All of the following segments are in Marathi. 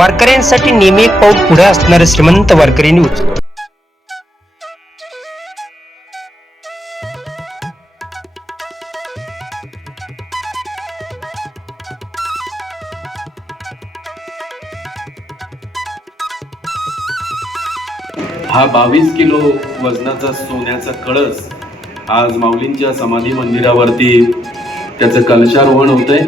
वारकऱ्यांसाठी नेहमी एक पाऊल पुढे असणारे श्रीमंत वारकरी न्यूज. हा बावीस किलो वजनाचा सोन्याचा कळस आज माऊलींच्या समाधी मंदिरावरती त्याचं कलशारोहण होतंय.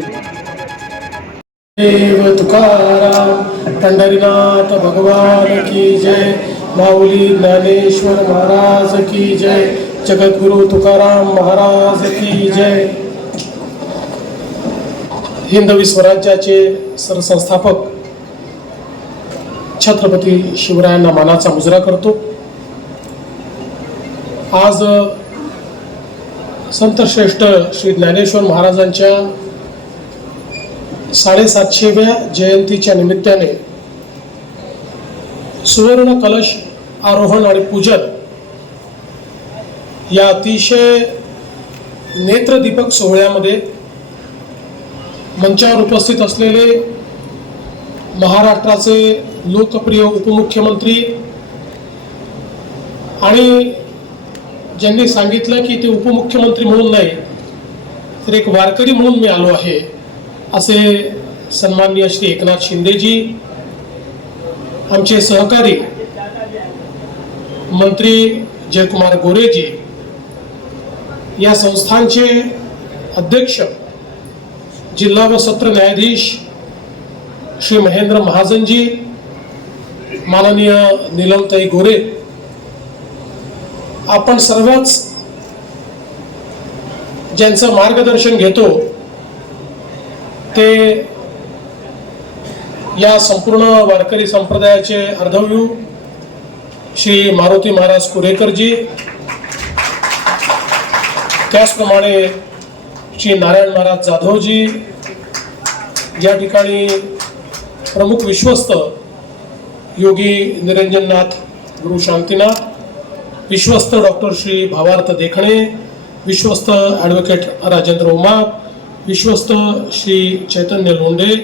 देव तुकाराम पंढरीनाथ भगवान की जय. माऊली ज्ञानेश्वर महाराज की जय. जगद्गुरु तुकाराम महाराज की जय. हिंदवी स्वराज्याचे सरसंस्थापक छत्रपती शिवरायांना मानाचा मुजरा करतो. आज संतश्रेष्ठ श्री ज्ञानेश्वर महाराजांच्या साडेसातशेव्या जयंतीच्या निमित्ताने सुवर्ण कलश आरोहण आणि पूजन या अतिशय नेत्रदीपक सोहळ्यामध्ये मंचावर उपस्थित असलेले महाराष्ट्राचे लोकप्रिय उपमुख्यमंत्री आणि ज्यांनी सांगितलं की ते उपमुख्यमंत्री म्हणून नाही तर एक वारकरी म्हणून मी आलो आहे. असे सन्माननीय श्री एकनाथ शिंदेजी आमचे सहकारी मंत्री जयकुमार गोरेजी या संस्थांचे अध्यक्ष जिल्हा व सत्र न्यायाधीश श्री महेंद्र महाजनजी माननीय निलमताई गोरे आपण सर्वच ज्यांचं मार्गदर्शन घेतो ते या संपूर्ण वारकरी संप्रदायाचे अर्धव्यू श्री मारुती महाराज कुरेकरजी त्याचप्रमाणे श्री नारायण महाराज जाधवजी या ठिकाणी प्रमुख विश्वस्त योगी निरंजननाथ गुरु शांतीनाथ विश्वस्त डॉक्टर श्री भावार्थ देखणे विश्वस्त ॲडव्होकेट राजेंद्र उमाप विश्वस्त श्री चैतन्य लोंढे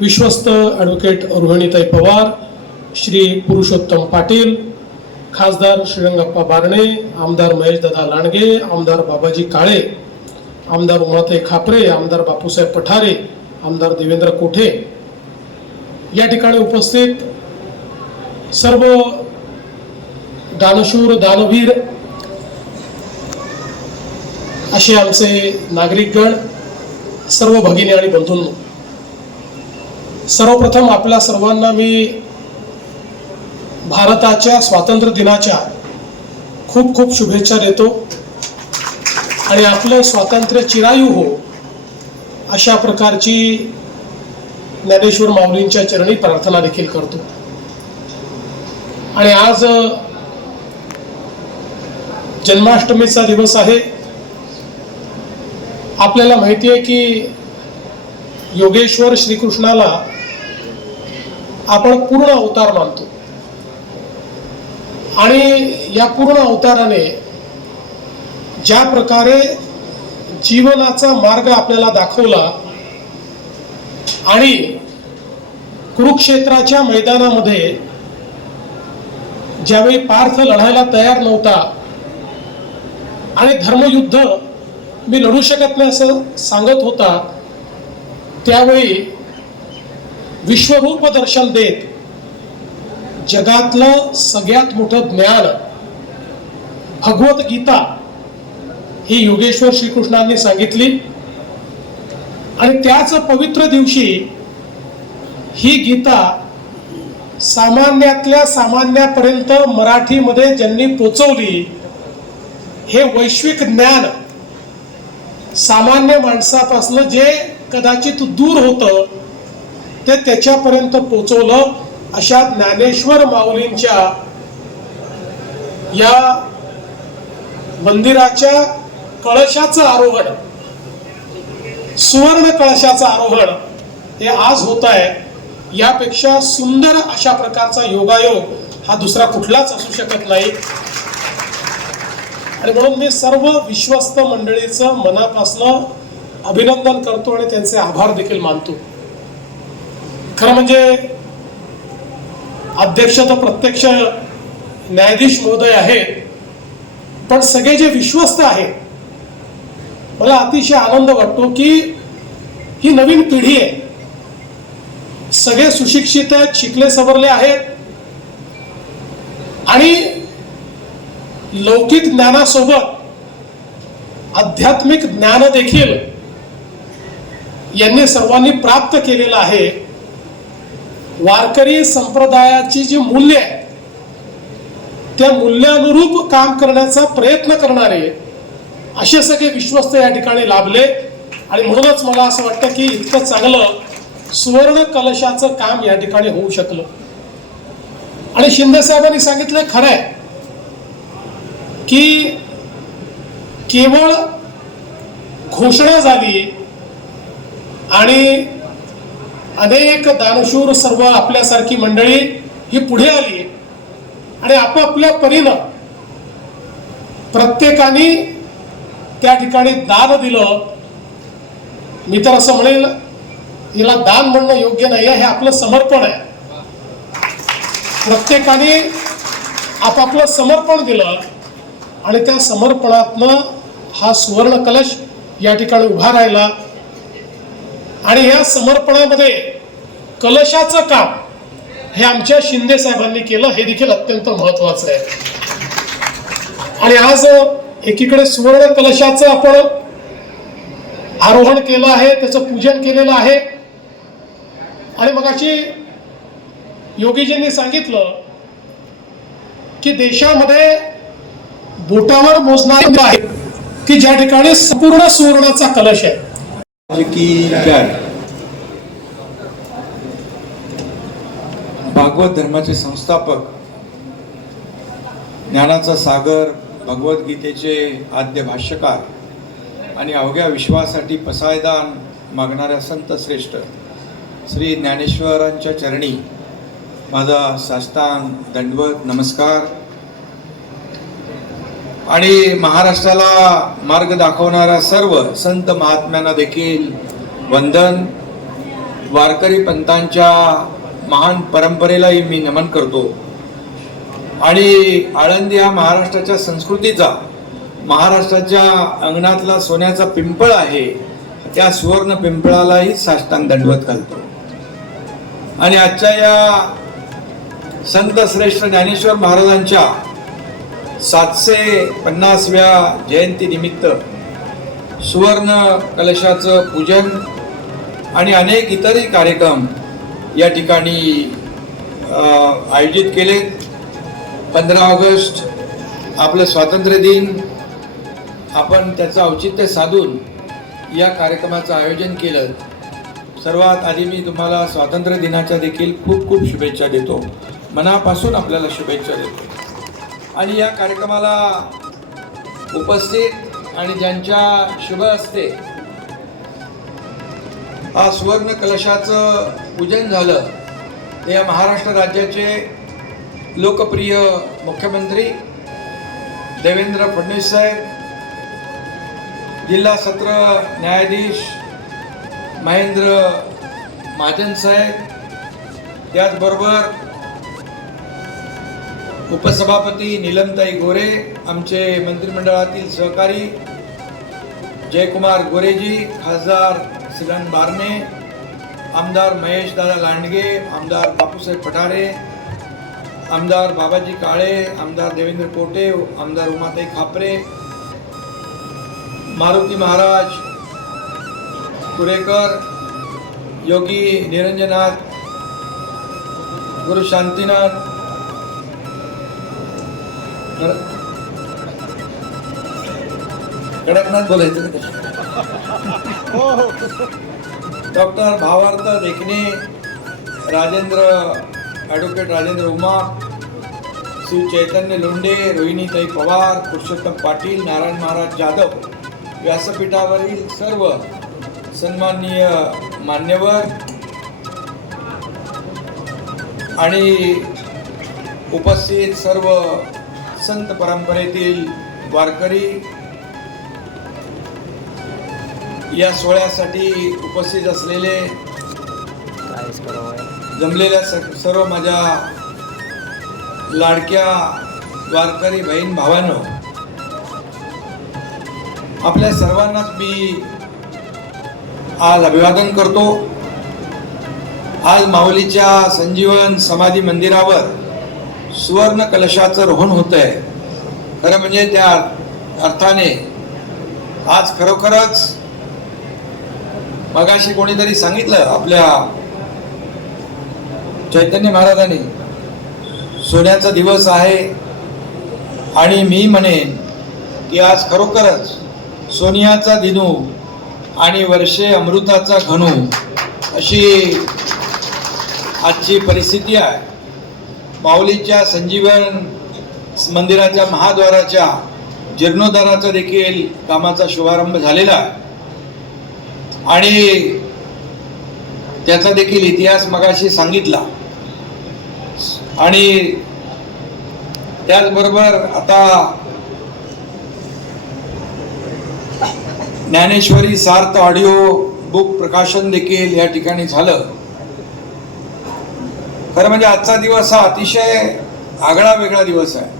विश्वस्त ॲडव्होकेट रोहिणीताई पवार श्री पुरुषोत्तम पाटील खासदार श्रीरंगप्पा बारणे आमदार महेशदादा लांडगे आमदार बाबाजी काळे आमदार उमाताई खापरे आमदार बापूसाहेब पठारे आमदार देवेंद्र कोठे? या ठिकाणी उपस्थित सर्व दानशूर दानवीर असे आमचे नागरिकगण सर्व भगिनी आणि बंधूंनो सर्वप्रथम आपल्या सर्वांना मी भारताच्या स्वातंत्र्य दिनाच्या खूप खूप शुभेच्छा देतो. आणि आपलं स्वातंत्र्य चिरायू हो अशा प्रकारची ज्ञानेश्वर माऊलींच्या चरणी प्रार्थना देखील करतो. आणि आज जन्माष्टमीचा दिवस आहे. आपल्याला माहिती आहे की योगेश्वर श्रीकृष्णाला आपण पूर्ण अवतार मानतो. आणि या पूर्ण अवताराने ज्या प्रकारे जीवनाचा मार्ग आपल्याला दाखवला आणि कुरुक्षेत्राच्या मैदानामध्ये ज्यावेळी पार्थ लढायला तयार नव्हता आणि धर्मयुद्ध मी लढू शकत नाही असं सांगत होता. त्यावेळी विश्वरूप दर्शन देत जगातलं सगळ्यात मोठं ज्ञान भगवद्गीता ही योगेश्वर श्रीकृष्णांनी सांगितली. आणि त्याच पवित्र दिवशी ही गीता सामान्यातल्या सामान्यापर्यंत मराठीमध्ये ज्यांनी पोचवली हे वैश्विक ज्ञान सामान्य माणसापासनं जे कदाचित दूर होतं ते त्याच्यापर्यंत पोचवलं. अशा ज्ञानेश्वर माऊलींच्या या मंदिराच्या कळशाचं आरोहण सुवर्ण कळशाचं आरोहण हे आज होत आहे यापेक्षा सुंदर अशा प्रकारचा योगायोग हा दुसरा कुठलाच असू शकत नाही. आणि म्हणून मी सर्व विश्वस्त मंडळीचं मनापासनं अभिनंदन करतो आणि त्यांचे आभार देखील मानतो. खरं म्हणजे अध्यक्ष तर प्रत्यक्ष न्यायाधीश महोदय आहेत पण सगळे जे विश्वस्त आहेत मला अतिशय आनंद वाटतो की ही नवीन पिढी आहे. सगळे सुशिक्षित आहेत शिकले सवरले आहेत. आणि लौकिक ज्ञानासोबत आध्यात्मिक ज्ञान देखील यांनी सर्वांनी प्राप्त केलेलं आहे. वारकरी संप्रदायाची जी मूल्य आहे त्या मूल्यानुरूप काम करण्याचा प्रयत्न करणारे असे सगळे विश्वस्त या ठिकाणी लाभले. आणि म्हणूनच मला असं वाटतं की इतकं चांगलं सुवर्ण कलशाचं काम या ठिकाणी होऊ शकलं. आणि शिंदे साहेबांनी सांगितलं खरं आहे. की केवळ घोषणा झाली आणि अनेक दानशूर सर्व आपल्यासारखी मंडळी ही पुढे आली आणि आपापल्या परीनं प्रत्येकाने त्या ठिकाणी दान दिलं. मी तर असं म्हणेल हिला दान म्हणणं योग्य नाही आहे हे आपलं समर्पण आहे. प्रत्येकाने आपापलं समर्पण दिलं. आणि त्या समर्पणातनं हा सुवर्ण कलश या ठिकाणी उभा राहिला. आणि या समर्पणामध्ये कलशाचं काम हे आमच्या शिंदे साहेबांनी केलं हे देखील अत्यंत महत्वाचं आहे. आणि आज एकीकडे सुवर्ण कलशाचं आपण आरोहण केलं आहे त्याचं पूजन केलेलं आहे. आणि मगाशी योगीजींनी सांगितलं की देशामध्ये बोटावर मोजणारे आहे की ज्या ठिकाणी संपूर्ण सुवर्णाचा कलश आहे. भागवत धर्माचे संस्थापक ज्ञानाचा सागर भगवद्गीतेचे आद्य भाष्यकार आणि अवघ्या विश्वासाठी पसायदान मागणाऱ्या संत श्रेष्ठ श्री ज्ञानेश्वरांच्या चरणी माझा साष्टांग दंडवत नमस्कार. आणि महाराष्ट्राला मार्ग दाखवणाऱ्या सर्व संत महात्म्यांना देखील वंदन. वारकरी पंतांच्या महान परंपरेलाही मी नमन करतो. आणि आळंदी हा महाराष्ट्राच्या संस्कृतीचा महाराष्ट्राच्या अंगणातला सोन्याचा पिंपळ आहे त्या सुवर्ण पिंपळालाही साष्टांग दंडवत घालतो. आणि आजच्या या संत श्रेष्ठ ज्ञानेश्वर महाराजांच्या सातशे पन्नासव्या जयंतीनिमित्त सुवर्ण कलशाचं पूजन आणि अनेक इतरही कार्यक्रम या ठिकाणी आयोजित केले. पंधरा ऑगस्ट आपलं स्वातंत्र्य दिन. आपण त्याचं औचित्य साधून या कार्यक्रमाचं आयोजन केलं. सर्वात आधी मी तुम्हाला स्वातंत्र्य दिनाच्या देखील खूप खूप शुभेच्छा देतो. मनापासून आपल्याला शुभेच्छा देतो. आणि या कार्यक्रमाला उपस्थित आणि ज्यांच्या शुभ असते हा सुवर्ण कलशाचं पूजन झालं ते या महाराष्ट्र राज्याचे लोकप्रिय मुख्यमंत्री देवेंद्र फडणवीस साहेब जिल्हा सत्र न्यायाधीश महेंद्र महाजन साहेब त्याचबरोबर उपसभापती नीलमताई गोरे आमचे मंत्रिमंडळातील सहकारी जयकुमार गोरेजी खासदार सिलन बारणे आमदार महेश दादा लांडगे आमदार बापूसाहेब पठारे आमदार बाबाजी काळे आमदार देवेंद्र कोटे आमदार उमाताई खापरे मारुती महाराज कुरेकर योगी निरंजनाथ गुरु शांतीनाथ कडकनाथ बोलायचं डॉक्टर भावार्थ देखणे राजेंद्र ॲडव्होकेट राजेंद्र उमा श्री चैतन्य लोंढे रोहिणीताई पवार पुरुषोत्तम पाटील नारायण महाराज जाधव व्यासपीठावरील सर्व सन्माननीय मान्यवर आणि उपस्थित सर्व संत परंपरेतील वारकरी या सोहळ्यासाठी उपस्थित असलेले जमलेल्या सर्व माझ्या लाडक्या वारकरी बहीण भावानं आपल्या सर्वांनाच मी आज अभिवादन करतो. आज माऊलीच्या संजीवन समाधी मंदिरावर सुवर्ण कलशाचं रोहन होत आहे खरं म्हणजे त्या अर्थाने आज खरोखरच मगाशी कोणीतरी सांगितलं आपल्या चैतन्य महाराजांनी सोन्याचा दिवस आहे आणि मी म्हणेन की आज खरोखरच सोनियाचा दिनू आणि वर्षे अमृताचा घणू अशी आजची परिस्थिती आहे. माऊलीच्या संजीवन मंदिराच्या महाद्वाराच्या जीर्णोद्धाराचा देखील कामाचा शुभारंभ झालेला आणि त्याचा देखील इतिहास मगाशी सांगितला. आणि त्याचबरोबर आता ज्ञानेश्वरी सार्थ ऑडिओ बुक प्रकाशन देखील या ठिकाणी झालं. खरं म्हणजे आजचा दिवस हा अतिशय आगळा वेगळा दिवस आहे.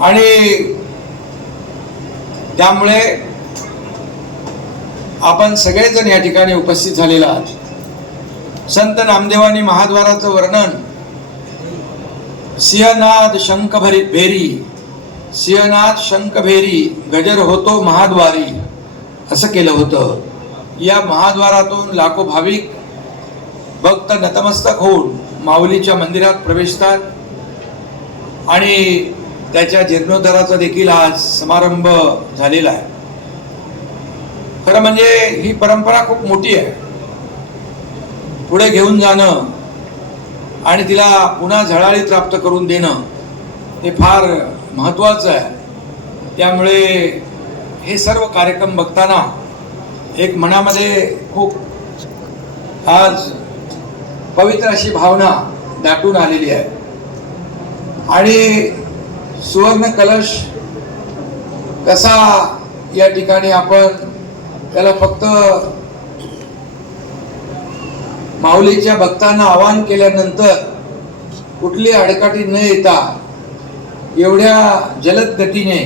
आणि त्यामुळे आपण सगळेजण या ठिकाणी उपस्थित झालेला आहात. संत नामदेवानी महाद्वाराचं वर्णन सिंहनाद शंखभरी भेरी सिंहनाद शंख भेरी गजर होतो महाद्वारी असं केलं होतं. या महाद्वारातून लाखो भाविक भक्त नतमस्तक होऊन माऊलीच्या मंदिरात प्रवेशतात. आणि त्याच्या जीर्णोद्धाराचा देखील आज समारंभ झालेला आहे. खरं म्हणजे ही परंपरा खूप मोठी आहे. पुढे घेऊन जाणं आणि तिला पुन्हा झळाळी प्राप्त करून देणं हे फार महत्त्वाचं आहे. त्यामुळे हे सर्व कार्यक्रम बघताना एक मनामध्ये खूप आज पवित्र अशी भावना दाटून आलेली आहे. आणि सुवर्ण कलश कसा या ठिकाणी आपण त्याला फक्त माऊलीच्या भक्तांना आवाहन केल्यानंतर कुठली अडकाठी न येता एवढ्या जलद गतीने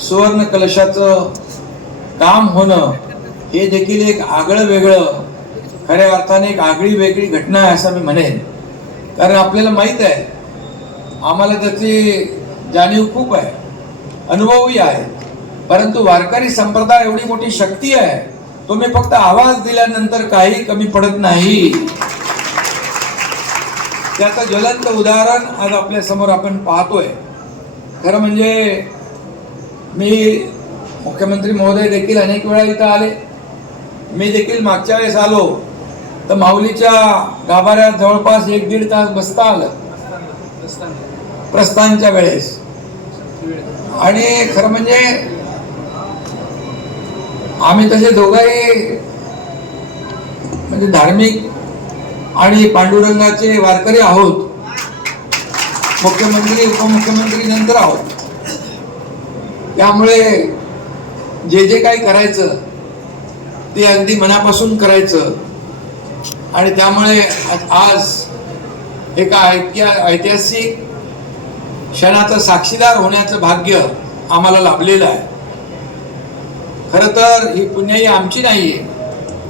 सुवर्ण कलशाचं काम होणं हे देखील एक आगळं वेगळं खऱ्या अर्थाने एक आगळी वेगळी घटना आहे असं मी म्हणेन. कारण आपल्याला माहीत आहे आम्हाला त्याची जाणीव खूप आहे अनुभवही आहे. परंतु वारकरी संप्रदाय एवढी मोठी शक्ती आहे तुम्ही फक्त आवाज दिल्यानंतर काही कमी पडत नाही. त्याचं ज्वलंत उदाहरण आज आपल्यासमोर आपण पाहतोय. खरं म्हणजे मी मुख्यमंत्री महोदय देखील अनेक वेळा इथं आले. मी देखील मागच्या वेळेस आलो. तर माऊलीच्या गाभाऱ्यात जवळपास एक दीड तास बसता आलं. प्रस्थानच्या वेळेस. आणि खरं म्हणजे आम्ही तसे दोघंही म्हणजे धार्मिक आणि पांडुरंगाचे वारकरी आहोत. मुख्यमंत्री उपमुख्यमंत्री नंतर आहोत. त्यामुळे जे जे काही करायचं ते अगदी मनापासून करायचं. आणि त्यामुळे आज एका ऐतिहा ऐतिहासिक क्षणाचं साक्षीदार होण्याचं भाग्य आम्हाला लाभलेलं आहे. खरं तर ही पुण्याई आमची नाही आहे.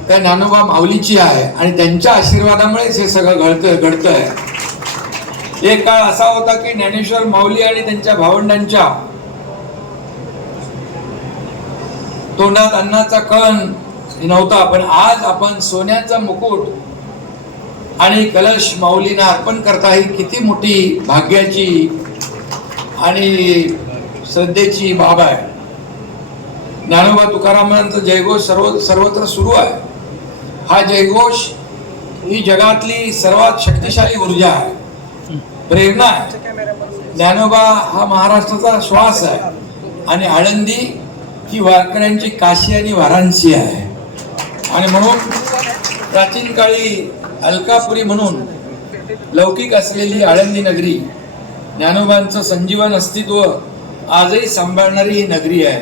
त्या ज्ञानोबा माऊलीची आहे आणि त्यांच्या आशीर्वादामुळेच हे सगळं घडतं घडतं आहे. एक काळ असा होता की ज्ञानेश्वर माऊली आणि त्यांच्या भावंडांच्या तोंडात अन्नाचा कण नव्हता पण आज आपण सोन्याचा मुकुट आणि कलश माऊलींना अर्पण करता ही किती मोठी भाग्याची आणि श्रद्धेची बाब आहे. ज्ञानोबा तुकारामांचा जयघोष सर्व सर्वत्र सुरू आहे. हा जयघोष ही जगातली सर्वात शक्तिशाली ऊर्जा आहे. प्रेरणा आहे. ज्ञानोबा हा महाराष्ट्राचा श्वास आहे. आणि आळंदी ही वारकऱ्यांची काशी आणि वाराणसी आहे. आणि म्हणून प्राचीन काळी अलकापुरी म्हणून लौकिक असलेली आळंदी नगरी ज्ञानोबांचं संजीवन अस्तित्व आजही सांभाळणारी ही नगरी आहे.